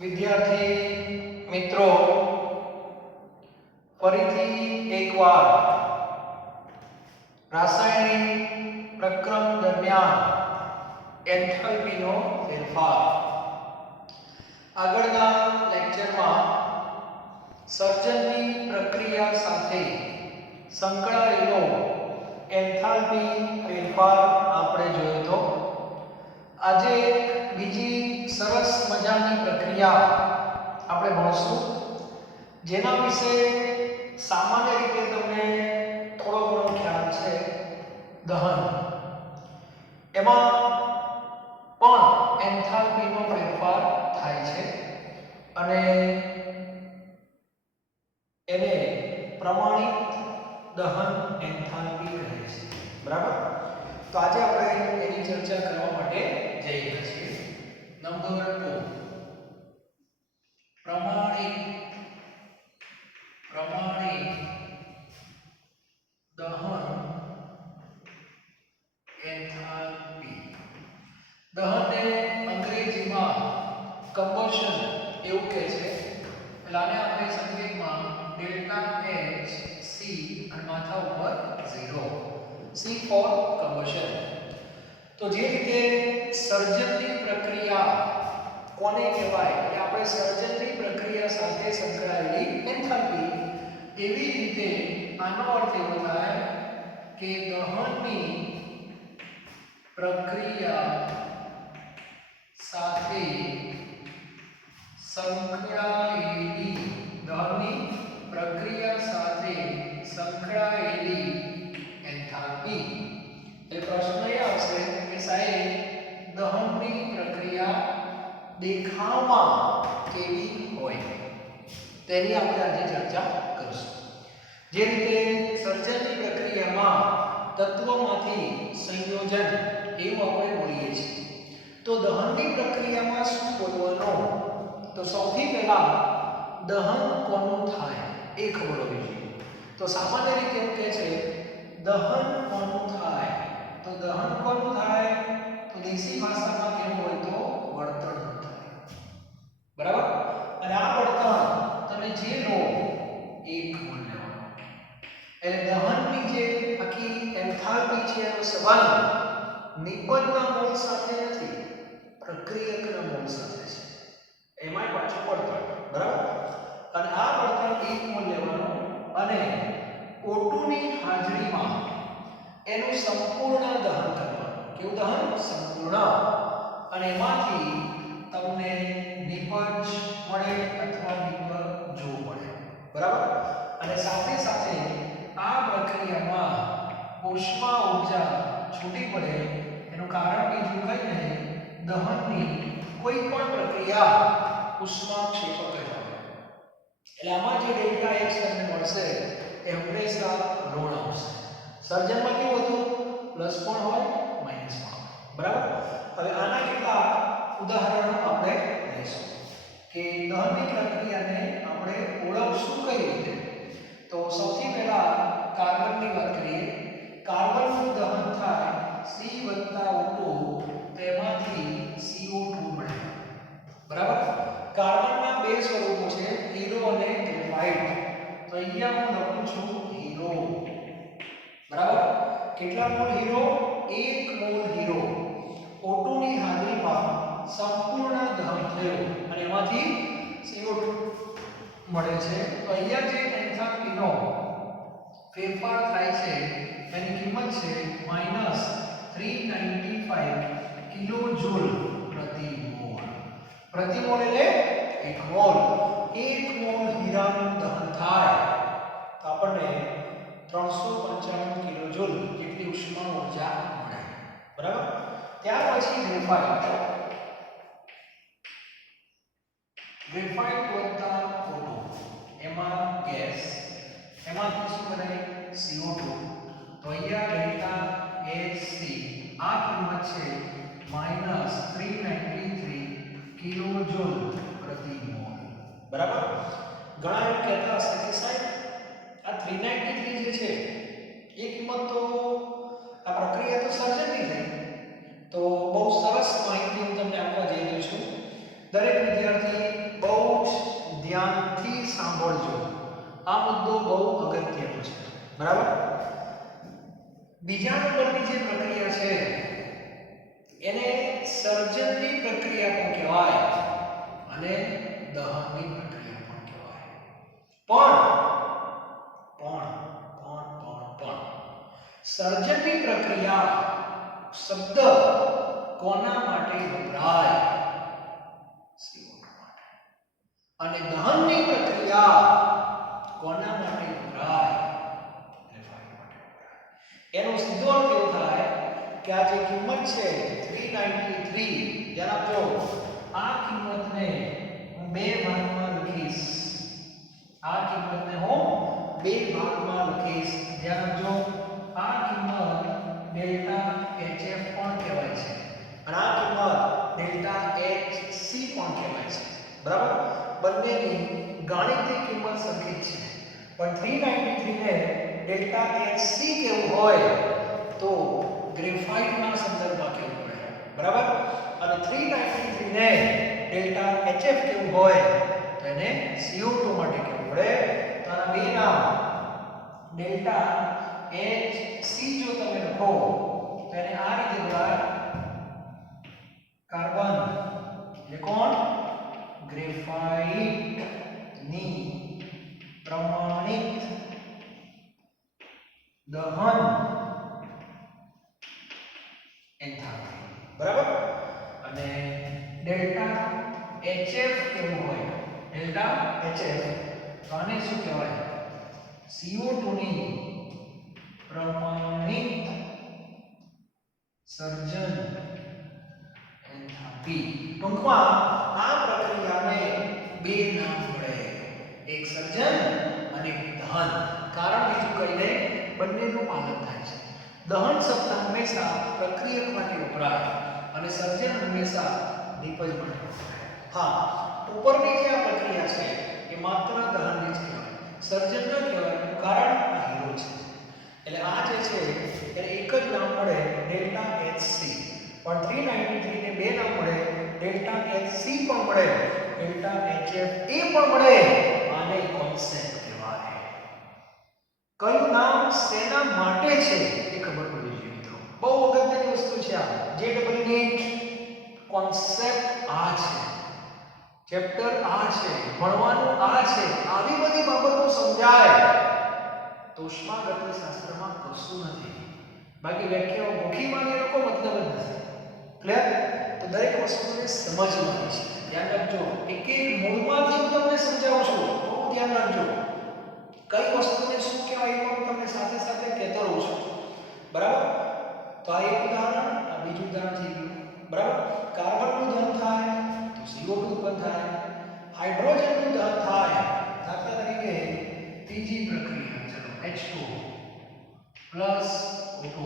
વિદ્યાર્થી મિત્રો, ફરીથી એકવાર રાસાયણિક પ્રક્રમ દરમિયાન એન્થાલ્પીનો ફેરફાર. આગળના લેક્ચરમાં સર્જનની પ્રક્રિયા સાથે સંકળાયેલો એન્થાલ્પી ફેરફાર આપણે જોયો હતો. આજે એક બીજી સરસ મજાની પ્રક્રિયા આપણે ભણીશું, જેના વિશે સામાન્ય રીતે તમને થોડો ઘણો ખ્યાલ છે. દહન. એમાં પણ એન્થાલ્પીનો ફેરફાર થાય છે અને એને પ્રમાણિત દહન એન્થાલ્પી કહે છે. બરાબર? તો આજે આપણે એની ચર્ચા કરવા માટે જઈ રહ્યા છીએ. નંબર 2, પ્રમાણિત દહન એન્થાલ્પી. દહનને અંગ્રેજીમાં કમ્બશન એવું કહે છે. એટલે આને આપણે સંકેતમાં ડેલ્ટા H C અને માથા ઉપર 0, C ફોર કમ્બશન. તો જે રીતે સર્જનની પ્રક્રિયા કોને કહેવાય, કે આપણે સર્જનની પ્રક્રિયા સાથે સંકળાયેલી એન્થાલ્પી, એવી રીતે આનો અર્થ એવો થાય કે દહનની પ્રક્રિયા સાથે સંકળાયેલી એન્થાલ્પી. એટલે પ્રશ્ન એ આવશે કે સાહેબ, દહનની પ્રક્રિયા દેખાવમાં કેવી હોય, તેની આપણે આજે ચર્ચા કરીશું. જે રીતે સર્જનની પ્રક્રિયામાં તત્વોમાંથી સંયોજન એવું આપણે બોલીએ છીએ, તો દહનની પ્રક્રિયામાં શું બોલવાનું? તો સૌથી પહેલા દહન કોનું થાય એ ખબર હોવી જોઈએ. તો સામાન્ય રીતે એવું કહે છે દહન કોનું થાય. તો દહન કોનું થાય? તો દેશી ભાષામાં કેવું હોય તો બળતણ થાય. બરાબર? અને આ બળતણ તમે જે લો એક મોલ લેવાનું. એટલે દહનની જે આખી એન્થાલ્પી છે એનો સંબંધ નિપજના મોલ સાથે નથી, પ્રક્રિયકના મોલ સાથે છે. એમાંય પાછું બળતણ. બરાબર? અને આ બળતણ એક મોલ લેવાનું અને O2 ની હાજરીમાં એનું સંપૂર્ણ દહન કરવાનું. કેવું દહન? સંપૂર્ણ. અને એમાંથી તમને નિપજ મળે અથવા નિપજો મળે. બરાબર? અને સાથે સાથે આ પ્રક્રિયામાં ઉષ્મા ઊર્જા છૂટી પડે. એનું કારણ બીજું કંઈ નહીં, દહનની કોઈ પણ પ્રક્રિયા ઉષ્માક્ષેપક જ હોય. એટલે આમાં જે ડેલ્ટા X તમને મળશે એ હંમેશા ઋણ આવશે. સર્જનમાં કેવું હતું? પ્લસ પણ હોય, માઈનસ પણ હોય. બરાબર? હવે આના કેટલા ઉદાહરણો આપણે લઈશું કે દહનની પ્રક્રિયાને આપણે ઓળખશું કઈ રીતે. તો સૌથી પહેલા કાર્બનની વાત કરીએ. કાર્બનનું દહન થાય C O2, તેમાંથી CO2 મળે. બરાબર? કાર્બનના બે સ્વરૂપો છે, હીરો અને ગ્રેફાઇટ. તો અહીંયા હું લખું છું હીરો. બરાબર? કેટલા mall hero? 1 mall hero O2 ની હાજરીમાં સંપૂર્ણ દહન થયું અને એમાંથી CO2 મળે છે. તો અહીંયા જે એન્થાલ્પીનો ફેરફાર થાય છે એની કિંમત છે -395 કિલોજૂલ પ્રતિ મોલ. પ્રતિ મોલ એટલે 1 મોલ. 1 મોલ હીરાનું દહન થાય તો આપણને 395 કિલોજૂલ જેટલી ઉષ્મા ઊર્જા મળે. બરાબર? ત્યાર પછી ગ્રેફાઇટ વત્તા O2, એમાં ગેસ, એમાંથી શું બને? CO2. તો અહીંયા ડેલ્ટા Hc આ કિંમત છે -393 કિલોજૂલ પ્રતિ મોલ. બરાબર? ઘણા એમ કહેતા હશે કે સાહેબ આ 393 જે છે એ કિંમત તો આ પ્રક્રિયા તો સર્જનની થઈ. તો બહુ સરસ માહિતી હું તમને આપવા જઈ રહ્યો છું. દરેક વિદ્યાર્થી બીજા નંબરની જે પ્રક્રિયા છે એને સર્જનની પ્રક્રિયા પણ કહેવાય અને દહનની પ્રક્રિયા પણ કહેવાય. પણ સર્જનની પ્રક્રિયા શબ્દ કોના માટે વપરાય? CO2 માટે. અને દહનની પ્રક્રિયા કોના માટે વપરાય? ગ્રેફાઇટ માટે વપરાય. એનો સીધો અર્થ એવો થાય કે આ જે કિંમત છે 393, ધ્યાન આપજો, આ કિંમતને હું બે ભાગમાં લખીશ. આ કિંમતને હું બે ભાગમાં લખીશ. ધ્યાન આપજો, આ કિંમત ડેલ્ટા HF પણ કહેવાય છે અને આ કિંમત ડેલ્ટા HC પણ કહેવાય છે. બરાબર? બંનેની ગાણિતિક કિંમત સરખી જ છે. પણ 393 ને ડેલ્ટા HC કેવું હોય તો ગ્રેફાઇટના સંદર્ભમાં કેવું પડે. બરાબર? અને 393 ને ડેલ્ટા HF કેવું હોય તો એને CO2 માટે કેવું પડે. તો આના બે નામ ડેલ્ટા HC જો તમે લખો તો એને આ રીતે બોલાય કાર્બન, એટલે કોણ? ગ્રેફાઇટની પ્રમાણિત દહન એન્થાલ્પી. બરાબર? અને ડેલ્ટા HF કેવું હોય? ડેલ્ટા HF તો આને શું કહેવાય? CO2 ની પ્રમાણિત સર્જન એન્થાલ્પી. ટૂંકમાં આ પ્રક્રિયાને બે નામ મળે, એક સર્જન અને એક દહન. કારણ બીજું કઈ નહીં, બંનેનું પાલન થાય છે. દહન શબ્દ હંમેશા પ્રક્રિયક માટે વપરાય અને સર્જન હંમેશા નિપજ માટે વપરાય. હા, ઉપરની જે આ પ્રક્રિયા છે એ માત્ર દહનની જ કહેવાય, સર્જન ન કહેવાય. કારણ આ હીરો છે એટલે આ જે છે એને એક જ નામ મળે ડેલ્ટા HC. પણ 393 ને બે નામ મળે, ડેલ્ટા HC પણ મળે, ડેલ્ટા HF એ પણ મળે. આને કોન્સેપ્ટ કહેવાય. કયું નામ શેના માટે છે એ ખબર પડવી જોઈએ મિત્રો. બહુ અગત્યની વસ્તુ છે આ. જે ડબલ નીટ કોન્સેપ્ટ આ છે, ચેપ્ટર આ છે, ભણવાનું આ છે. આવી બધી બાબતો સમજાય તો ઉષ્માગતિશાસ્ત્રમાં કશું નથી. બાકી વ્યાખ્યાઓ ગોખીમાં એ લોકો મતલબ જ નથી. ક્લિયર? તો દરેક વસ્તુને સમજવાની છે. ધ્યાન રાખજો, એક એક મૂળમાંથી હું તમને સમજાવું છું. બહુ ધ્યાન રાખજો. કઈ વસ્તુને શું કહેવાય એ પણ તમને સાથે સાથે કહેતો રહું છું. બરાબર? તો આ એક ઉદાહરણ, આ બીજું ઉદાહરણ થઈ ગયું. બરાબર? કાર્બનનું દહન થાય તો CO2 ઉત્પન્ન થાય. હાઇડ્રોજનનું દહન થાય, દાખલા તરીકે ત્રીજી પ્રક્રિયા, ચલો H2O પ્લસ O2,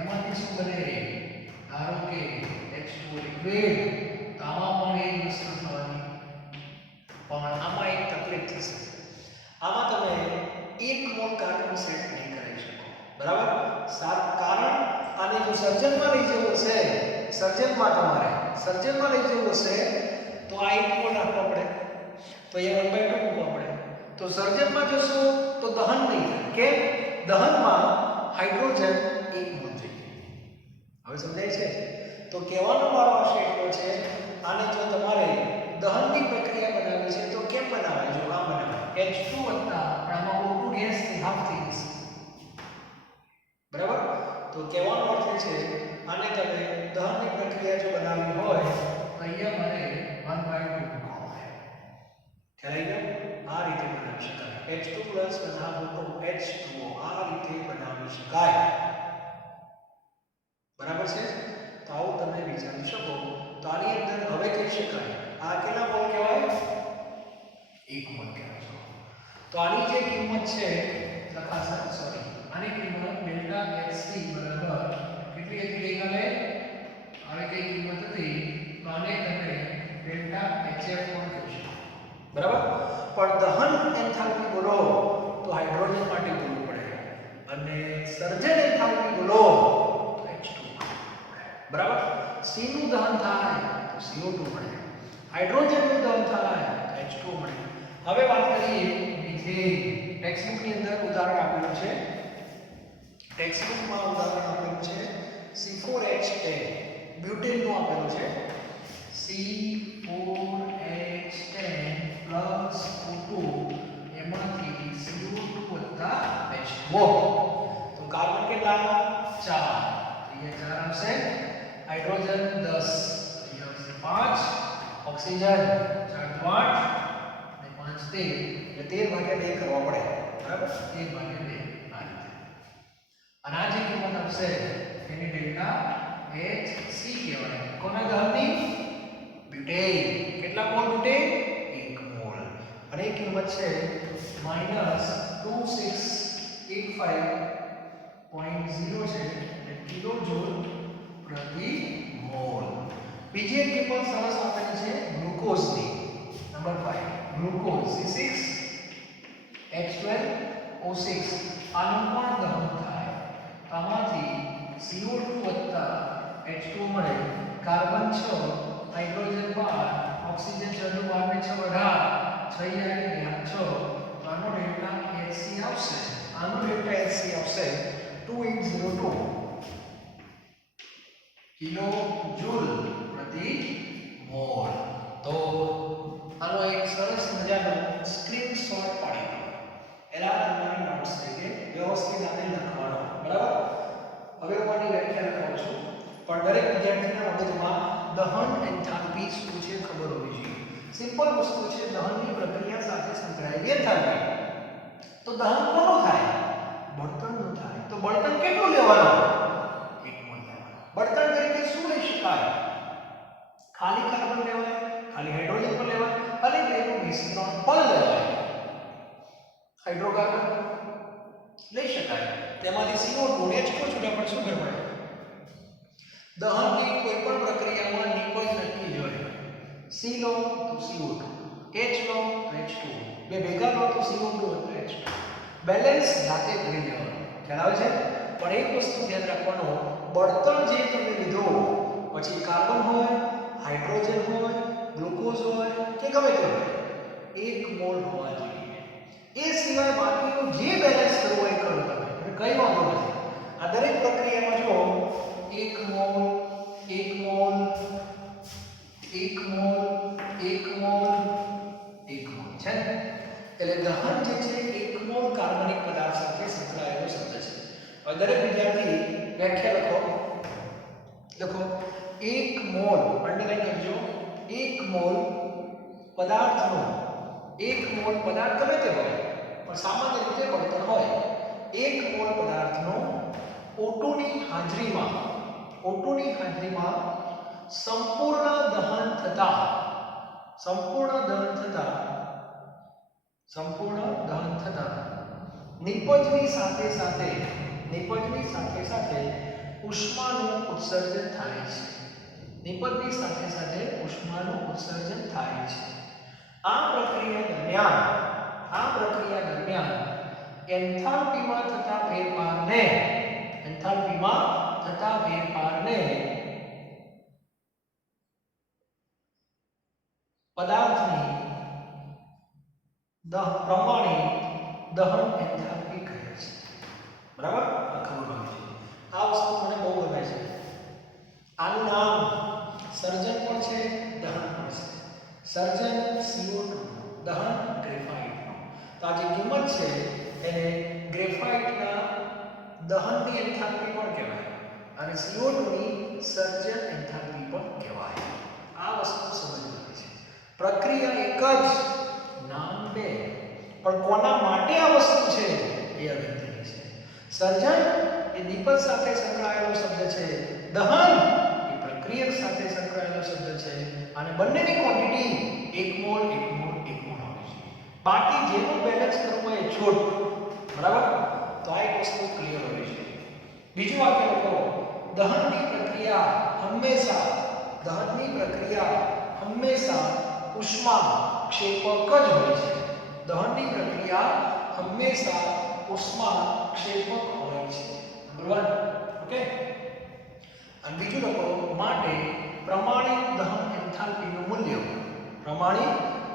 એમાંથી શું બને? ધારો કે H2O લિક્વિડ. તો આમાં પણ એક વસ્તુ થવાની, પણ આમાં એક તકલીફ થશે. આમાં તમે એક મોલ કાર્બન સેટ નહીં કરી શકો. બરાબર? કારણ આને જો સર્જનમાં લઈ જવું છે, સર્જનમાં લઈ જવું છે તો આ એક મોલ રાખવો પડે, તો એ 1/2 મૂકવા પડે. તો સર્જનમાં જશો તો દહન નહીં થાય. કેમ? દહનમાં હાઇડ્રોજન એક મોલ જોઈએ. હવે સમજાય છે? તો કહેવાનો મારો આશય એટલો છે, આને જો તમારે દહનની પ્રક્રિયા બનાવવી છે તો કેમ બનાવાય? જો આ બનાવાય H2 વત્તા આમાં O2 ગેસની હાફ થઈ જશે. બરાબર? તો કહેવાનો અર્થ છે આને તમે દહનની પ્રક્રિયા જો બનાવવી હોય તો અહીંયા મારે 1/2 મૂકવાનો છે. ખ્યાલ આવી ગયો? આ રીતે બનાવી શકાય. H2 બનાવો તો H2O આ રીતે બનાવી શકાય. બરાબર છે? તો આવું તમે વિચારી શકો. તો આની અંદર હવે કહી શકાય આ કેટલા મોલ કહેવાય? 1 મોલ કહેવાય. તો આની જે કિંમત છે આની કિંમત ડેલ્ટા HC બરાબર કેટલી હતી ગઈકાલે? હવે કઈ કિંમત હતી તો આને તમે ડેલ્ટા HF પણ કહી શકો. બરાબર? પણ દહન એન્થાલ્પી બોલો તો હાઇડ્રોજન માટે બોલવું પડે અને સર્જન એન્થાલ્પી બોલો તો H2 માટે. બરાબર? C નું દહન થાય તો CO2 મળે, હાઇડ્રોજનનું દહન થાય તો H2 મળે. હવે વાત કરીએ જે ટેક્સ્ટબુક ની અંદર ઉદાહરણ આપેલું છે. ટેક્સ્ટ બુકમાં ઉદાહરણ આપેલું છે C4H10 બ્યુટેનનું આપેલું છે C4H10 O2 એમાંથી CO2 H2O તો કાર્બન કેટલા 4 અહીંયા 4 આવશે હાઇડ્રોજન 10 અહીંયા આવશે 5 ઓક્સિજન 4 તો 8 અને 5 13 એટલે 13 ભાગ્યા 2 કરવા પડે બરાબર 13 ભાગ્યા 2 આ રીતે અને આ જે કિંમત આવશે એની ડેલ્ટા HC કહેવાય કોના દહનની બ્યુટેન કેટલા મોલ બ્યુટેન 1 મોલ અને એ કિંમત છે -2685.0 છે એટલે કિલો જૂલ પ્રતિ મોલ બીજી એક કિંમત સરસ આપેલી છે ગ્લુકોઝની નંબર 5 ગ્લુકોઝ C6H12O6 આનું પણ દહન થાય આમાંથી CO2 H2O મળે કાર્બન 6 હાઇડ્રોજન 12 ઓક્સિજન 6 12 ને 6 18 6 આનો ડેલ્ટા HC આવશે આનો ડેલ્ટા HC આવશે 2802 કિલો જૂલ પ્રતિ મોલ તો આનો એક સરસ મજાનો સ્ક્રીનશોટ પાડી લો એલા તમારી નોટ્સ લઈને વ્યવસ્થિત આને લખવાનો બરાબર હવે હું આની વ્યાખ્યા લખાવું છું પણ દરેક વિદ્યાર્થીના મગજમાં દહન એન્થાલ્પી શું છે ખબર હોવી જોઈએ સિમ્પલ વસ્તુ છે દહનની પ્રક્રિયા સાથે સંકળાયેલી એન્થાલ્પી તો દહન કોનું થાય બળતણનું થાય તો બળતણ કેટલું લેવાનું 1 મોલ લેવાનું બળતણ તરીકે શું લઈ શકાય ખાલી કાર્બન લેવાય ખાલી હાઇડ્રોજન પણ લેવાય અને તેનું મિશ્રણ પણ લેવાય હાઇડ્રોકાર્બન લઈ શકાય તેમાંથી CO2 ને H2 છૂટા પણ શું કરવું દહનની કોઈ પણ પ્રક્રિયામાં નિપજ નક્કી જ હોય C લો તો CO2 H લો તો H2 બે ભેગા લો તો CO2 અને H2 બેલેન્સ જાતે કરી લેવાનું ખ્યાલ આવે છે પણ એક વસ્તુ ધ્યાન રાખવાનું બળતણ જે તમે લીધો પછી કાર્બન હોય હાઇડ્રોજન હોય ગ્લુકોઝ હોય કે ગમે તે હોય 1 મોલ હોવા જોઈએ એ સિવાય બાકીનું જે બેલેન્સ કરવું હોય કરો તમે કઈ વાંધો નથી આ દરેક પ્રક્રિયામાં જો 1 mall 1 mall 1 mall 1 mall 1 mall છે એટલે દહન જે છે 1 મોલ કાર્બનિક પદાર્થ સાથે સંકળાયેલો શબ્દ છે હવે દરેક વિદ્યાર્થી વ્યાખ્યા લખો 1 મોલ અંડરલાઈન કરજો 1 મોલ પદાર્થનો 1 મોલ પદાર્થ ગમે તે હોય પણ સામાન્ય રીતે બળતણ હોય 1 મોલ પદાર્થનો O2 ની હાજરીમાં સંપૂર્ણ દહન થતા નિપજની સાથે સાથે ઉષ્માનું ઉત્સર્જન થાય છે આ પ્રક્રિયા દરમિયાન એન્થાલ્પીમાં થતા ફેરફારને પદાર્થની પ્રમાણિત દહન એન્થાલ્પી કહે છે બરાબર આ ખબર હોવી જોઈએ આ વસ્તુ મને બહુ ગમે છે આનું નામ સર્જન પણ છે દહન પણ છે સર્જન CO2 દહન ગ્રેફાઇટનો તો આ જે કિંમત છે એને ગ્રેફાઇટના દહનની એન્થાલ્પી પણ કહેવાય અને CO2 ની સર્જન એન્થાલ્પી પણ કહેવાય આ વસ્તુ સમજવાની છે પ્રક્રિયા એક જ નામ બે પણ કોના માટે આ વસ્તુ છે એ અગત્યની છે સર્જન એ નિપજ સાથે સંકળાયેલો શબ્દ છે દહન એ પ્રક્રિયા સાથે સંકળાયેલો શબ્દ છે અને બંનેની ક્વોન્ટિટી 1 મોલ 1 મોલ 1 મોલ હોવી જોઈએ બાકી જેનું બેલેન્સ કરવું હોય એ છોડ બરાબર તો આ એક વસ્તુ ક્લિયર હોવી જોઈએ બીજું વાક્ય લખો દહનની પ્રક્રિયા હંમેશા ઉષ્મા ક્ષેપક જ હોય છે દહનની પ્રક્રિયા હંમેશા ઉષ્મા ક્ષેપક હોય છે નંબર 1 ઓકે અને બીજું લખો માટે પ્રમાણિત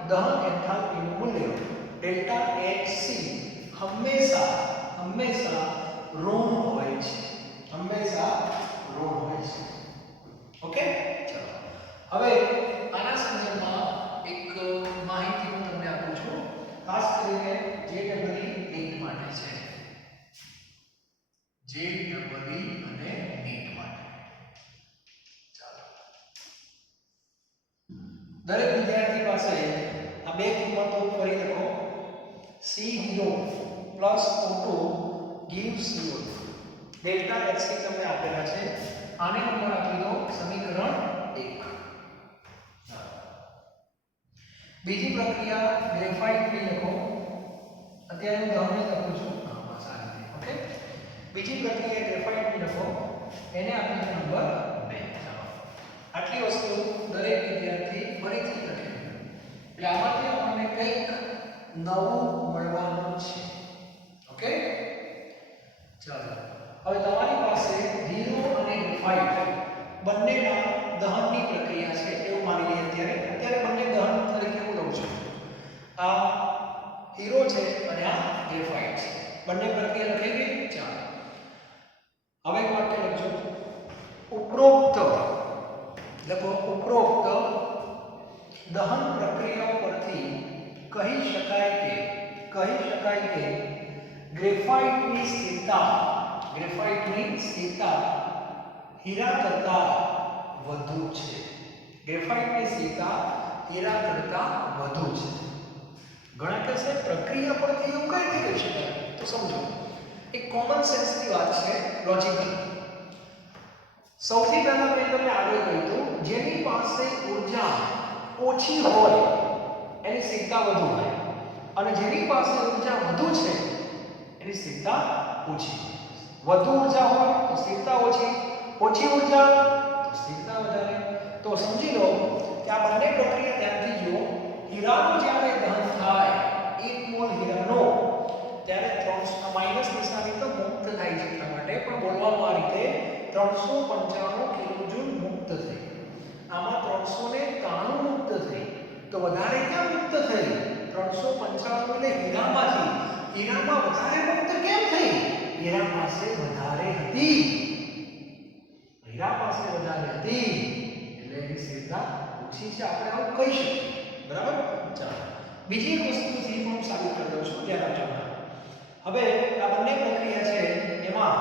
દહન એન્થાલ્પીનું મૂલ્ય ડેલ્ટા HC હંમેશા ઋણ હોય હોય છે, હંમેશા ઋણ હોય છે. ઓકે, ચલો હવે આના સંદર્ભમાં એક માહિતી હું તમને આપું છું, ખાસ કરીને JEE નીટ માટે છે. JEE અને નીટ માટે. ચાલો, દરેક વિદ્યાર્થી પાસે આ બે કિંમતો ફરી લખો. C0 plus O2 gives CO2. Delta HC તમને આપેલા છે. આને નંબર આપી દો સમીકરણ 1. બીજી પ્રક્રિયા ગ્રેફાઇટની લખો. અત્યારે હું દહનની લખું છું. હા, બસ આ રીતે. ઓકે, બીજી પ્રક્રિયા ગ્રેફાઇટની લખો. એને આપી દો નંબર 2. ચાલો, આટલી વસ્તુ દરેક વિદ્યાર્થી ફરીથી લખે. એટલે આમાંથી આપણને કંઈક નવું મળવાનું છે. ઓકે, ચાલો હવે તમારી પાસે હીરો અને ગ્રેફાઇટ બંનેના દહનની પ્રક્રિયા છે એવું માની લઈએ. અત્યારે બંને દહન તરીકે હું લઉં છું. આ હીરો છે અને આ ગ્રેફાઇટ છે. બંને પ્રક્રિયા લખી ગઈ. ચાલો, હવે એક વાક્ય લખજો. ઉપરોક્ત લખો. ઉપરોક્ત દહન પ્રક્રિયાઓ પરથી કહી શકાય કે ગ્રેફાઇટની સ્થિરતા હીરા કરતા વધુ છે. ગ્રેફાઇટની સ્થિરતા હીરા કરતા વધુ છે. ઘણા કહેશે પ્રક્રિયા પરથી એવું કઈ રીતે કહી શકાય? તો સમજો, એક કોમન સેન્સની વાત છે, લોજિકલ. સૌથી પહેલા મેં તમને આગળ કહ્યું હતું, જેની પાસે ઊર્જા ઓછી હોય એની સ્થિરતા વધુ હોય, અને જેની પાસે ઊર્જા વધુ છે એની સ્થિરતા ઓછી. વધુ ઊર્જા હોય તો સ્થિરતા ઓછી, ઓછી ઊર્જા તો સ્થિરતા વધારે. તો સમજી લો કે આ બંને પ્રક્રિયા ધ્યાનથી જુઓ. હીરાનું જ્યારે દહન થાય 1 મોલ હીરાનો, ત્યારે 300 માઈનસ નિશાની તો મુક્ત થાય છે. એટલા માટે પણ બોલવામાં આ રીતે 395 કિલોજૂલ મુક્ત થઈ. આમાં 393 મુક્ત થઈ. તો વધારે ક્યાં મુક્ત થઈ? 395 એટલે હીરામાં વધારે મુક્ત કેમ થઈ? હીરા પાસે વધારે હતી એટલે એની સ્થિરતા ઓછી છે. આપણે આવું કહી શકીએ. બરાબર? ચાલો, બીજી એક વસ્તુથી હું સાબિત કરી દઉં છું. ધ્યાન રાખજો. હવે આ બંને પ્રક્રિયા છે એમાં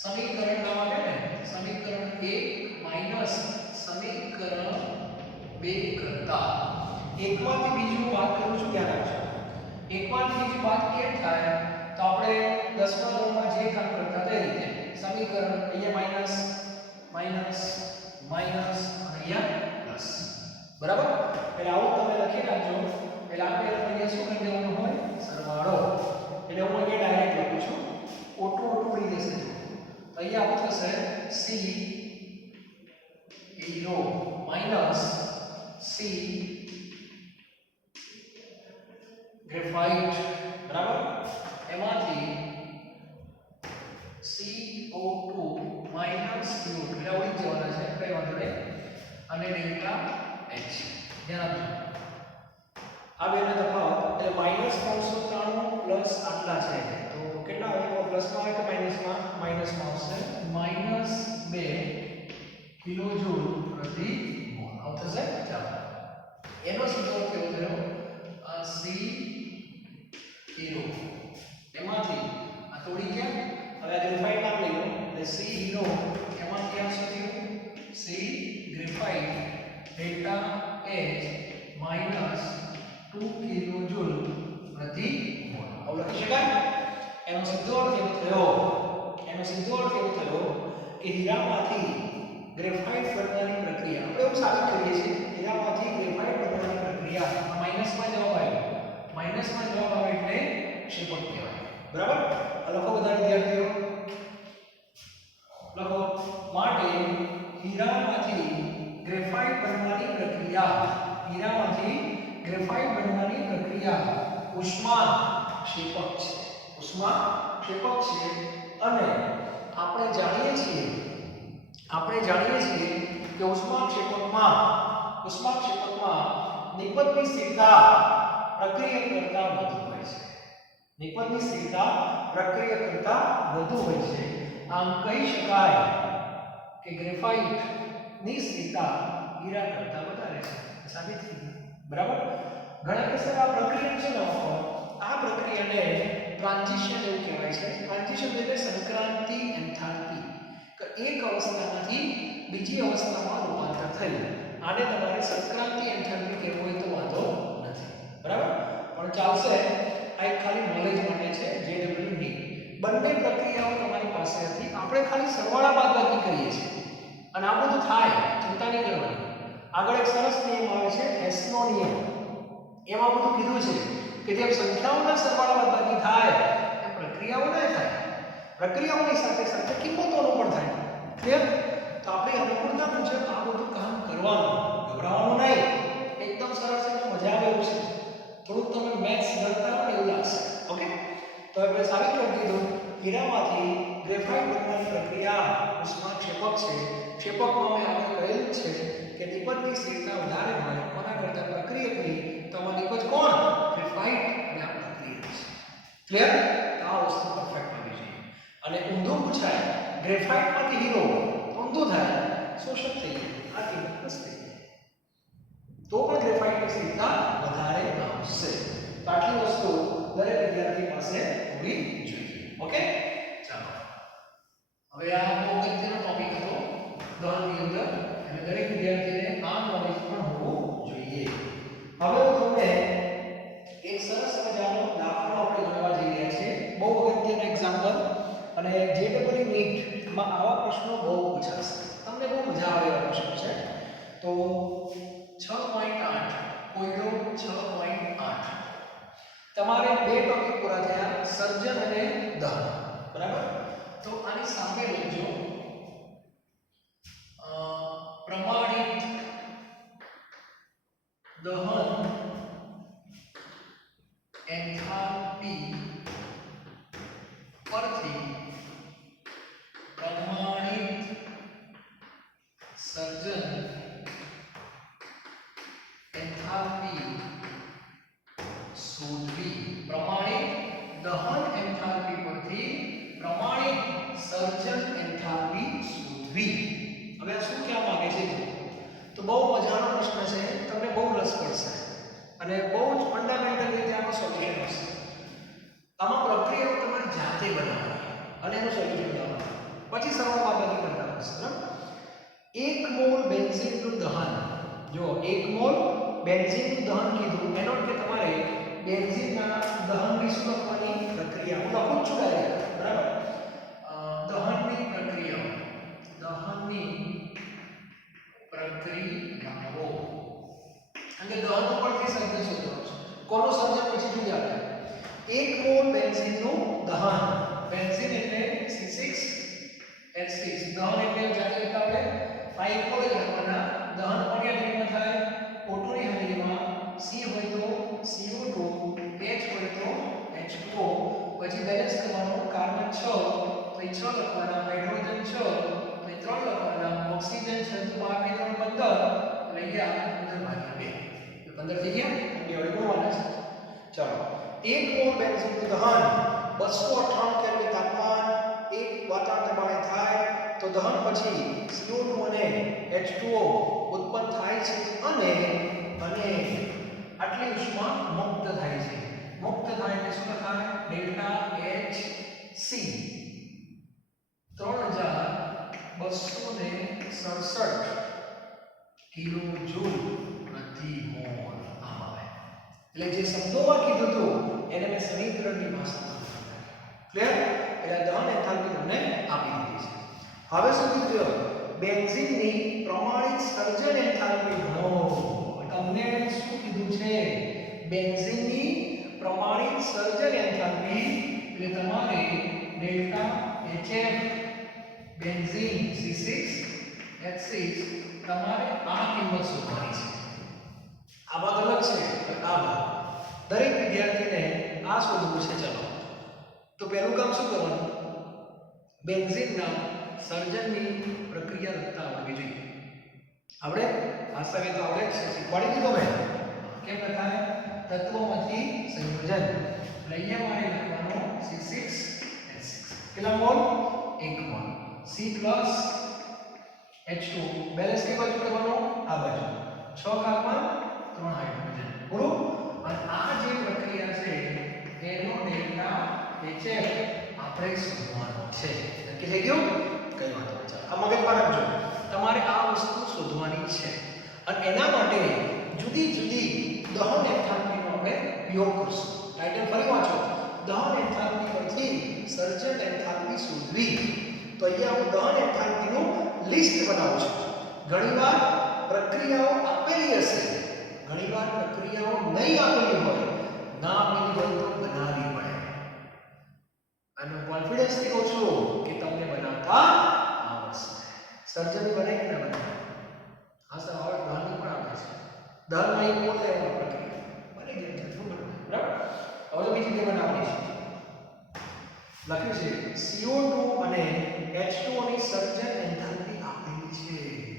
સમીકરણ ના માટે ને સમીકરણ 1 માઈનસ સમીકરણ 2 કરતા એકમાંથી બીજું વાત કરું છું. ધ્યાન રાખજો. એકમાંથી બીજી વાત કેમ થાય? તો આપણે 10મા ધોરણમાં જે કામ કરતા તે રીતે સમીકરણ અહીંયા માઈનસ માઈનસ માઈનસ અને અહીંયા પ્લસ. બરાબર? એટલે આવું તમે લખી નાખજો. એટલે આ બે અહીંયા શું કરી દેવાનું હોય? સરવાળો. એટલે હું અહીંયા ડાયરેક્ટ લખું છું. ઓટો ઉડી જશે. તો અહીંયા આવું થશે C0 માઈનસ C ગ્રેફાઇટ. બરાબર? એમાંથી CO2 માઈનસ CO2 એટલે ઉડી જવાના છે. કઈ વાંધો નહીં. અને ડેલ્ટા H. ધ્યાન આપજો. આ બેનો તફાવત એટલે માઈનસ 393 પ્લસ આટલા છે. તો કેટલા આવે? પ્લસમાં આવે કે માઈનસમાં? માઈનસમાં આવશે. -2 કિલોજૂલ પ્રતિ મોલ આવશે. ચાલો, એનો સીધો કેવો થયો? આ C0 એમાંથી આ તોડી ગયા. હવે આ ગ્રેફાઇટ નામ લઈ લો. એટલે C0 એમાંથી આ શું થયું? C graphite delta H minus 2 કિલોજૂલ પ્રતિ મોલ. આવું લખી શકાય. એનો સીધો અર્થ એવો થયો કે હીરામાંથી ગ્રેફાઇટ બનવાની પ્રક્રિયા આપણે એવું સાબિત કરીએ છીએ. હીરામાંથી ગ્રેફાઇટ બનવાની પ્રક્રિયા આ માઈનસમાં જવાબ આવ્યો. માઈનસમાં જવાબ આવે એટલે ક્ષેપક કહેવાય. બરાબર? આ લખો બધા વિદ્યાર્થીઓ. લખો. માટે હીરામાંથી ગ્રેફાઇટ બનવાની પ્રક્રિયા ઉષ્મા ક્ષેપક છે. અને આપણે જાણીએ છીએ કે ઉષ્મા ક્ષેપકમાં નિપજની સ્થિરતા પ્રક્રિયક કરતા વધુ હોય છે. નિપજની સ્થિરતા પ્રક્રિયા કરતા વધુ હોય છે. આમ કહી શકાય કે ગ્રેફાઇટ ની સ્થિરતા હીરા કરતા વધારે છે. સાબિત થઈ ગયું. બરાબર. ઘણા કે સર આ પ્રક્રિયા છે ને આ પ્રક્રિયાને ટ્રાન્ઝિશન એવું કહેવાય છે. ટ્રાન્ઝિશન એટલે સંક્રાંતિ એન્થાલ્પી કે એક અવસ્થામાંથી બીજી અવસ્થામાં રૂપાંતર થયું. આને તમારે સંક્રાંતિ એન્થાલ્પી કહેવું હોય તો વાંધો નથી. બરાબર. પણ ચાલશે. આ એક ખાલી નોલેજ માટે છે. JEE બંને પ્રક્રિયાઓ તમારી પાસે હતી. આપણે ખાલી સરવાળા બાદબાકી કરીએ છીએ અને આ બધું થાય, ચિંતા નહીં કરવાની. આગળ એક સરસ નિયમ આવે છે હેસનો નિયમ. એમાં બધું કીધું છે કે જેમ સંખ્યાઓના સરવાળા બાદબાકી થાય એમ પ્રક્રિયાઓના થાય. પ્રક્રિયાઓની સાથે સાથે કિંમતોનો પણ થાય. ક્લિયર? તો આપણે અનુકૂળતા મુજબ આ બધું કામ કરવાનું, ગભરાવાનું નહીં. એકદમ સરસ છે, મજા આવે એવું છે. થોડુંક તમે મેથ્સ ગણતા હોય એવું લાગશે. ઓકે, તો આપણે સાબિત કરી દીધું હીરામાંથી ગ્રેફાઇટ બનવાની પ્રક્રિયા ઉષ્માક્ષેપક છે. ક્ષેપકમાં મેં આગળ કહેલું છે કે નિપજની સ્થિરતા વધારે હોય કોના કરતા પ્રક્રિયકની. તો આમાં નિપજ કોણ? ગ્રેફાઇટ અને આ પ્રક્રિયક છે. ક્લિયર? આ વસ્તુ પરફેક્ટ હોવી જોઈએ. અને ઊંધું પૂછાય ગ્રેફાઇટમાંથી હીરો ઊંધું થાય, શોષક થઈ જાય, આ કિંમત પ્લસ થઈ જાય, તો પણ ગ્રેફાઇટની સ્થિરતા વધારે આવશે. તો આટલી વસ્તુ દરેક વિદ્યાર્થી પાસે હોવી જોઈએ. ઓકે, ચાલો. હવે આ બહુ અગત્યનો ટોપિક હતો દહનની અંદર અને દરેક વિદ્યાર્થીને આ નોલેજ પણ હોવું જોઈએ. હવે હું તમને એક સરસ મજાનો દાખલો આપણે ગણવા જઈ રહ્યા છીએ. બહુ અગત્યનો એક્ઝામ્પલ અને JEE નીટમાં આવા પ્રશ્નો બહુ પૂછાશે. તમને બહુ મજા આવે એવા પ્રશ્નો છે. તો 6.8 કોયડો 6.8 તમારે બે ટોપિક પૂરા થયા, સર્જન અને દહન. બરાબર. તો આની સામે લખજો પ્રમાણિત દહન એન્થાલ્પી પરથી પ્રમાણિત સર્જન એન્થાલ્પી શોધવી. પ્રમાણિત દહન એન્થાલ્પી પરથી પ્રમાણિત સર્જન એન્થાલ્પી શોધવી. હવે આ શું કહેવા માંગે છે? તો બહુ મજાનો પ્રશ્ન છે, તમને બહુ રસ પડશે અને બહુ જ ફંડામેન્ટલ રીતે આનો સોલ્યુશન હશે. આમાં પ્રક્રિયાઓ તમારી જાતે બનાવવાની અને એનું સોલ્યુશન લાવવાનું, પછી સરવાળા બાદબાકી કરતા હશે. બરાબર. 1 મોલ બેન્ઝીનનું દહન, જો 1 મોલ બેન્ઝીનનું દહન કીધું એનો એટલે તમારે બેન્ઝીનના દહનની શું લખવાની પ્રક્રિયા હું લખું છું ડાયરેક્ટ. બરાબર. દહનની પ્રક્રિયાઓ, દહનની પ્રક્રિયાઓ અને દહન ઉપરથી સર્જન શોધવાનું છે. કોનું સર્જન પછી જોઈએ આપણે. 1 મોલ બેન્ઝીનનું દહન, બેન્ઝીન એટલે C6H6, દહન એટલે જાતે રીતે આપણે 5 મોલ લખવાના. દહન કોની હાજરીમાં થાય? O2 ની હાજરીમાં. C હોય તો CO2, H હોય તો H2O. પછી બેલેન્સ કરવાનું. કાર્બન 6 તો એ 6 લખવાના, હાઇડ્રોજન 6 તો એ 3 લખવાના, ઓક્સિજન 6 તો 12 3 15 લઈ ગયા 15/2. 15 થઈ ગયા. એ હવે બોલવાના છે. ચાલો. 1 મોલ બેન્ઝીનનું દહન 298 કેલ્વિન તાપમાન 1 વાતાવરણ દબાણે થાય તો દહન પછી CO2 અને H2O ઉત્પન્ન થાય છે અને આટલી ઉષ્મા મુક્ત થાય છે. મુક્ત થાય એટલે શું થાય? ડેલ્ટા Hc 3267 કિલોજૂલ પ્રતિ મોલ આવે. એટલે જે શબ્દોમાં કીધું હતું એને મેં સમીકરણની ભાષામાં ક્લિયર. એટલે દહન એન્થાલ્પી તમને આપી દીધી છે. હવે શું કીધું? બેન્ઝીનની પ્રમાણિત સર્જન એન્થાલ્પી ગણો. તમને શું કીધું છે? બેન્ઝીનની પ્રમાણિત સર્જન એન્થાલ્પી એટલે તમારે ડેલ્ટા HF બેન્ઝીન C6H6 તમારે આ કિંમત શોધવાની છે. આ ભાગ અલગ છે, આ ભાગ દરેક વિદ્યાર્થીને આ શોધવું છે. ચલો, તો પહેલું કામ શું કરવાનું? બેન્ઝીનના સર્જનની પ્રક્રિયા લખતા આવડવી જોઈએ. આપણે આ સવે તો આવડે જ છે, શીખવાડી દીધો મેં. કેમ લખાય તત્વોમાંથી સંયોજન એટલે અહીંયા મારે લખવાનું C6H6 કેટલા mall 1 mall C plus H2 balance કઈ બાજુ કરવાનો આ બાજુ 6 કાર્બન 3 હાઇડ્રોજન બરોબર અને આ જે પ્રક્રિયા છે એનો ડેલ્ટા HF આપણે શોધવાનો છે નક્કી થઈ ગયું કઈ વાંધો નહીં ચાલો આ મગજમાં રાખજો તમારે આ વસ્તુ શોધવાની છે અને એના માટે જુદી જુદી દહન એન્થાલ્પીનો આપણે ઉપયોગ કરશું ટાઇટલ ફરી વાંચો દહન એન્થાલ્પી પરથી સર્જન એન્થાલ્પી શોધવી તો અહીંયા હું દહન એન્થાલ્પીનું લિસ્ટ બનાવું છું ઘણીવાર પ્રક્રિયાઓ આપેલી હશે ઘણીવાર પ્રક્રિયાઓ નહીં આપેલી હોય ના આપેલી હોય તો બનાવવી પડે અને કોન્ફિડન્સ થી કહું છું કે તમને બનાવતા આવડશે સર્જન બને કે ના બને હા સર હવે દહનની પણ આવે છે દહનમાં એક મોલ લેવાનો પ્રક્રિયા બને ગઈ છે શું બને બરાબર હવે તો બીજી કે બનાવવાની છે લખ્યું છે CO2 અને H2O ની સર્જન એન્થાલ્પી આપેલી છે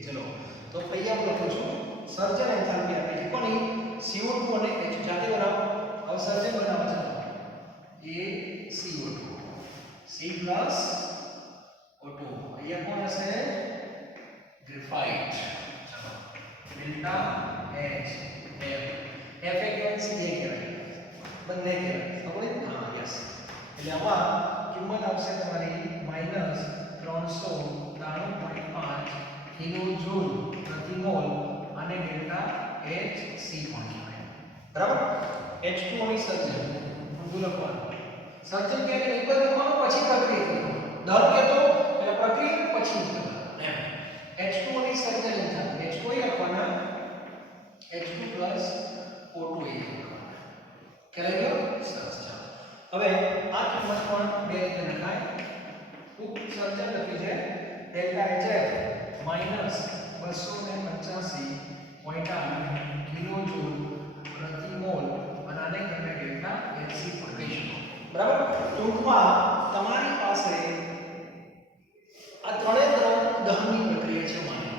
ચલો તો અહીંયા હું લખું છું સર્જન એન્થાલ્પી આપેલી છે કોની CO2 અને H જાતે બનાવો હવે સર્જન બનાવો ચાલો A CO2 C plus O2 અહીંયા કોણ હશે ગ્રેફાઇટ ચલો ડેલ્ટા H F F એક C કહેવાય બંને કહેવાય ખબર છે હા યસ એટલે આમાં કિંમત આવશે તમારી -393.5 કિલોજૂલ પ્રતિ મોલ અને ડેલ્ટા Hc પણ કહેવાય બરાબર H2O ની સર્જન ઊંધું લખવાનું સર્જન કે એક જ લખવાનું પછી પ્રક્રિયા દર કે તો એટલે પ્રક્રિયા પછી લખવાનું એમ H2O ની સર્જન થાય H2O લખવાના H2 O2 લખવાના ખ્યાલ આવ્યો સરસ ચાલો હવે આ કિંમત પણ બે રીતે લખાય ઉત્સર્જન લખી છે ડેલ્ટા HF -285.8 કિલોજૂલ પ્રતિ મોલ અને આને તમે ડેલ્ટા Hc પણ કહીશું બરાબર ટૂંકમાં તમારી પાસે આ ત્રણ દહનની પ્રક્રિયા છે માનો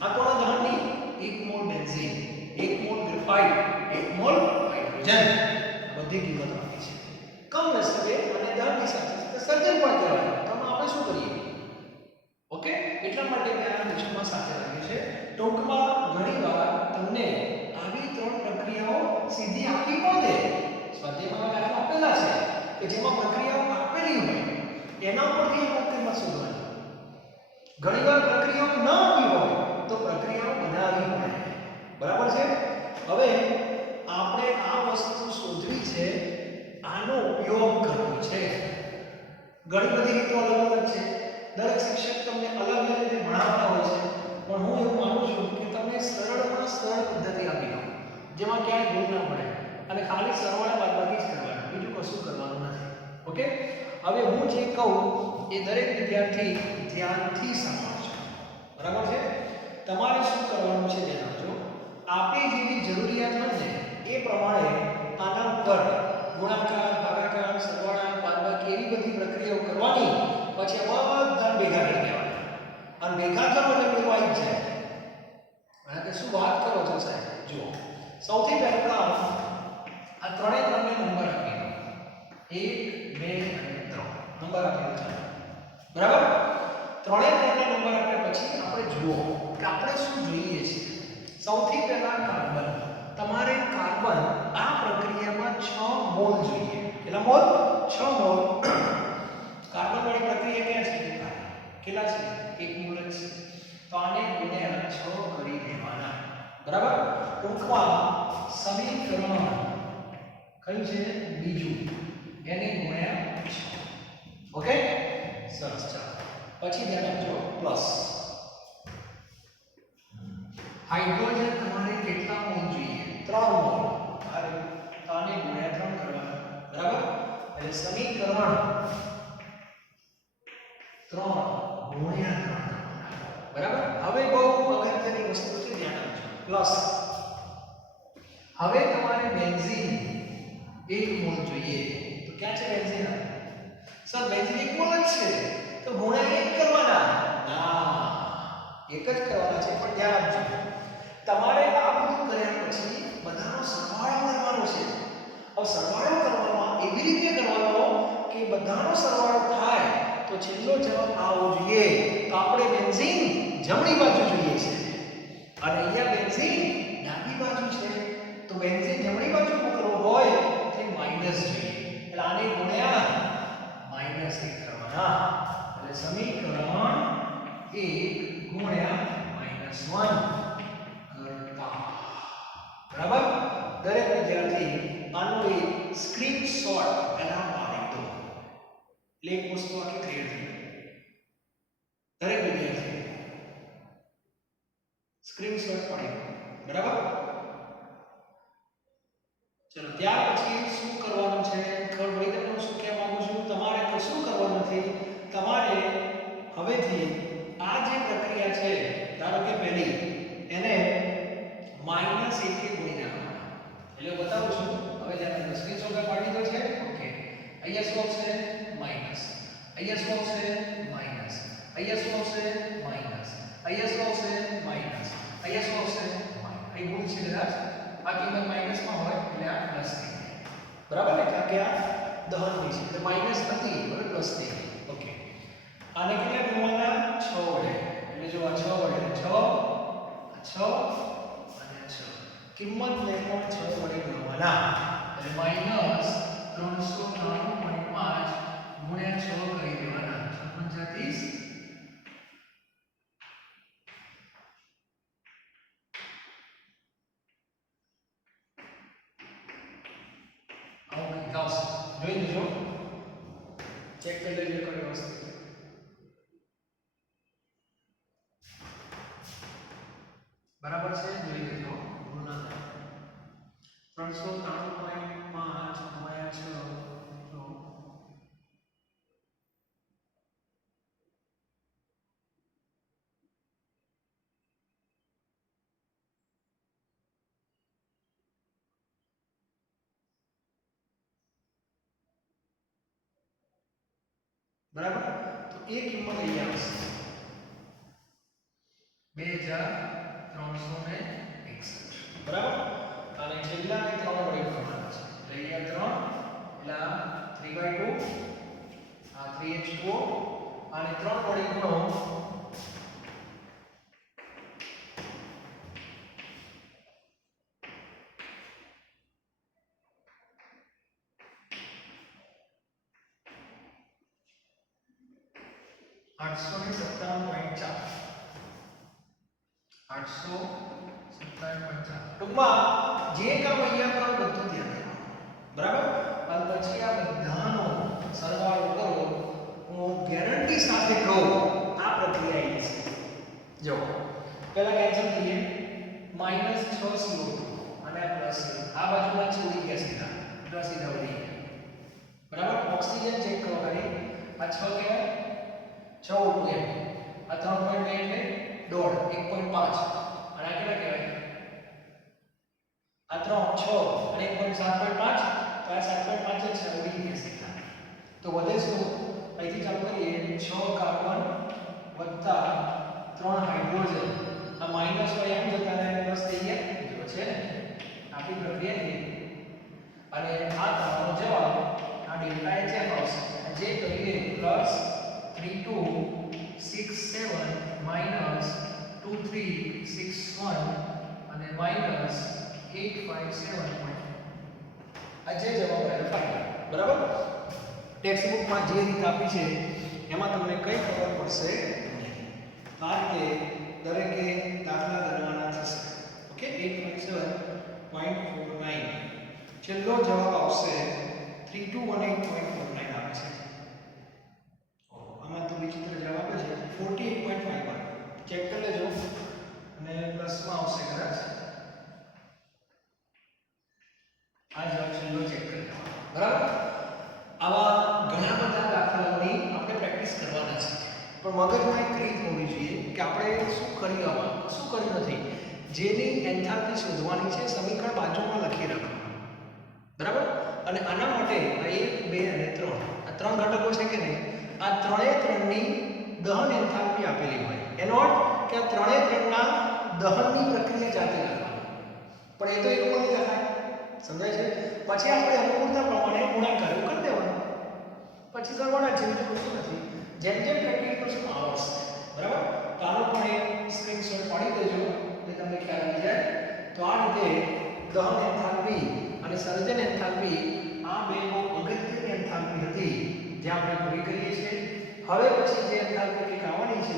આ કોના દહનની 1 mall benzene 1 mall graphite 1 mall hydrogen બધી કિંમત આપી છે કમનસીબે અને દહનની સાથે સર્જન પણ કહેવાય તો આપણે શું કરીએ ઓકે એટલા માટે મેં આ નિયમમાં સાથે રાખ્યું છે ટૂંકમાં ઘણીવાર તમને આવી ત્રણ પ્રક્રિયાઓ સીધી આપી પણ દે સ્વાધ્યાયમાં દાખલા આપેલા છે કે જેમાં પ્રક્રિયાઓ આપેલી હોય એના પરથી એક કિંમત શોધવાની ઘણીવાર પ્રક્રિયાઓ ન આપી હોય તો પ્રક્રિયાઓ બનાવવી પડે બરાબર છે હવે આપણે આ વસ્તુ શોધવી છે આનો ઉપયોગ કરવો છે ઘણી બધી રીતો અલગ અલગ છે દરેક શિક્ષક તમને અલગ અલગ રીતે ભણાવતા હોય છે પણ હું એવું માનું છું કે તમને સરળમાં સરળ પદ્ધતિ આપી દઉં જેમાં ક્યાંય ભૂલ ના પડે અને ખાલી સરવાળા બાદબાકી જ કરવાનું બીજું કશું કરવાનું નથી ઓકે હવે હું જે કહું એ દરેક વિદ્યાર્થી ધ્યાનથી સાંભળજો બરાબર છે તમારે શું કરવાનું છે ધ્યાન આપજો આપણી જેવી જરૂરિયાત હોય ને એ પ્રમાણે આના ઉપર ગુણાકાર ભાગાકાર સરવાળા બાદબાકી એવી બધી પ્રક્રિયાઓ કરવાની પછી બધા ભેગા કરી દેવાના અને ભેગા કરો એટલે મેળો આવી જ જાય અને કે શું વાત કરો છો સાહેબ જુઓ સૌથી પહેલા આ ત્રણેય નંબર આપી દો 1 2 અને 3 નંબર આપી દો બરાબર ત્રણેય નંબર આપ્યા પછી આપણે જુઓ કે આપણે શું જોઈએ છે સૌથી પહેલા કાર્બન તમારે કાર્બન આ પ્રક્રિયામાં 6 મોલ જોઈએ કેટલા મોલ 6 મોલ કાર્બન વાળી પ્રક્રિયા ક્યાં છે કેટલા છે 1 મોલ જ છે તો આને ગુણ્યા 6 કરી દેવાના બરાબર ટૂંકમાં સમીકરણ કયું છે બીજું એને ગુણ્યા 6 ઓકે સરસ ચાલો પછી ધ્યાન આપજો પ્લસ હાઇડ્રોજન તમારે કેટલા મોલ જોઈએ 3 મોલ અરે તો આને ગુણ્યા 3 કરવાના બરાબર એટલે સમીકરણ 3 ગુણ્યા 3 બરાબર હવે બહુ અગત્યની વસ્તુ છે ધ્યાન આપજો પ્લસ હવે તમારે બેન્ઝીન 1 મોલ જોઈએ તો ક્યાં છે બેન્ઝીન સર બેન્ઝીન 1 મોલ જ છે તો ગુણ્યા 1 કરવાના ના એક જ કરવાના છે પણ ધ્યાન આપજો તમારે આ બધું કર્યા પછી બધાનો સરવાળો કરવાનો છે. હવે સરવાળો કરવામાં એવી રીતે કરવાનો કે બધાનો સરવાળો થાય તો છેલ્લો જવાબ આવવો જોઈએ. તો આપણે બેન્ઝીન જમણી બાજુ જોઈએ છે અને અહીંયા બેન્ઝીન ડાબી બાજુ છે. તો બેન્ઝીન જમણી બાજુ મોકલવો હોય તો માઈનસ જોઈએ. એટલે આને ગુણ્યા -1 કરવાના. એટલે સમીકરણ 1 ગુણ્યા -1 કરતા. બરાબર? દરેક વિદ્યાર્થી આનો એક સ્ક્રીનશોટ પહેલા પાડી દો. એટલે એક વસ્તુ આખી ક્લિયર થઈ ગઈ. દરેક વિદ્યાર્થી સ્ક્રીનશોટ પાડી દો. બરાબર? ચલો ત્યાર પછી શું કરવાનું છે? ખબર પડી તમને હું શું કહેવા માંગુ છું? તમારે કશું કરવાનું નથી. તમારે હવેથી આ જે પ્રક્રિયા છે, ધારો કે પહેલી એને -1 થી ગુણી નાખવાના. એટલે બતાવું છું. હવે જ્યારે સ્ક્રીનશોટ પાડી દો છે. ઓકે. અહીંયા શું આવશે? માઈનસ. અહીંયા શું આવશે? માઈનસ. અહીંયા શું આવશે? માઈનસ. અહીંયા શું આવશે? માઈનસ. અહીંયા શું આવશે? માઈનસ. અહીં ભૂલ છે કદાચ. આ કિંમત માઈનસમાં હોય એટલે આ પ્લસ થઈ જાય. બરાબર ને? કારણ કે આ દહનની છે એટલે માઈનસ નથી પણ પ્લસ થઈ ગઈ. ઓકે. આને કેટલા ગુણવાના? 6 વડે. એટલે જો આ 6 વડે 6 અને 6 કિંમતને પણ 6 વડે ગુણવાના. એટલે -393.5 ગુણ્યા 6 કરી દેવાના. 56 જોઈ લેજો. ચેક કરી લેજો કોઈ વસ્તુ. બરાબર છે? જોઈ લેજો. ભૂલ ના થાય. 393.5 ગુણ્યા 6 તો બરાબર? તો એ કિંમત અહીંયા આવશે 2361. બરાબર? અને છેલ્લાને 3 વડે ગુણવાના છે. એટલે અહીંયા 3 એટલે 3/2 આ 3h2o અને 3 વડે ગુણો 857.4 857.4. ટૂંકમાં જે કામ અહીંયા કરો બધું ધ્યાન રાખો. બરાબર? અને પછી આ બધાનો સરવાળો કરો. હું ગેરંટી સાથે કહું આ પ્રક્રિયા એ છે. જો પહેલા કેન્સલ કરીએ. -6 CO2 અને આ પ્લસ આ બાજુમાં છે ઉડી ગયા સીધા. એટલે સીધા ઉડી ગયા. બરાબર? ઓક્સિજન ચેક કરો ખાલી. આ 6 કહેવાય 6 O2 એમ. આ 3.2 એટલે 1.5 1.5 અને આ કેટલા કહેવાય? આ 3 6 અને 1.7.5 તો આ 7.5 જ છે ઉડી ગયા સીધા. તો વધે શું? અહીંથી ચાલુ કરીએ 6 કાર્બન વત્તા 3 હાઇડ્રોજન. આ માઈનસ હોય એમ જતા રહે પ્લસ થઈ ગયા. જો છે આપણી પ્રક્રિયા થઈ. અને આ તમારો જવાબ આ ડેલ્ટા HF આવશે. જે કરીએ પ્લસ 3267 માઈનસ 2361 અને માઈનસ 857. આ જે જવાબ આવ્યો ફાઇનલ. બરાબર? ટેક્સ્ટ બુકમાં જે રીત આપી છે એમાં તમને કઈ ખબર પડશે નહીં. આ રીતે દરેકે દાખલા ગણવાના થશે. ઓકે. 857.49. છેલ્લો જવાબ આવશે 3218.49 આવે છે. આમાં તો વિચિત્ર જવાબ છે 48.51. ચેક કરી લેજો અને પ્લસમાં આવશે કદાચ. આ જવાબ છેલ્લો ચેક કરી લો. બરાબર? આવા ઘણા બધા દાખલાઓની આપણે પ્રેક્ટિસ કરવાના છે. પણ મગજમાં એક રીત હોવી જોઈએ કે આપણે શું કરી આવવાનું, શું કરી નથી. જેની એન્થાલ્પી શોધવાની છે સમીકરણ બાજુમાં લખી રાખવાનું. બરાબર? અને આના માટે આ 1 2 અને 3 આ 3 ઘટકો છે કે નહીં? આ ત્રણે ત્રણની દહન એન્થાલ્પી આપેલી હોય. એનો અર્થ કે આ ત્રણે ત્રણના દહનની પ્રક્રિયા જાતે લખવાની, પણ એ તો એક નહીં લખાય, સમજાય છે? પછી આપણે અનુકૂળતા પ્રમાણે ગુણાકાર કરી દેવાનો, પછી કરવાના છે, બીજું કશું નથી. જેમ જેમ પ્રેક્ટિસ કરશું આવડશે, બરાબર? તો આનો પણ એક સ્ક્રીનશોટ પાડી દેજો એટલે તમને ખ્યાલ આવી જાય. તો આ રીતે દહન એન્થાલ્પી અને સર્જન એન્થાલ્પી આ બે બહુ અગત્યની એન્થાલ્પી હતી જે આપણે પૂરી કરીએ છીએ. હવે પછી જે એન્થાલ્પી આવવાની છે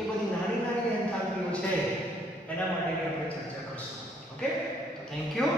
એ બધી નાની નાની એન્થાલ્પીઓ છે, એના માટેની આપણે ચર્ચા કરશું. ઓકે, તો થેન્ક યુ.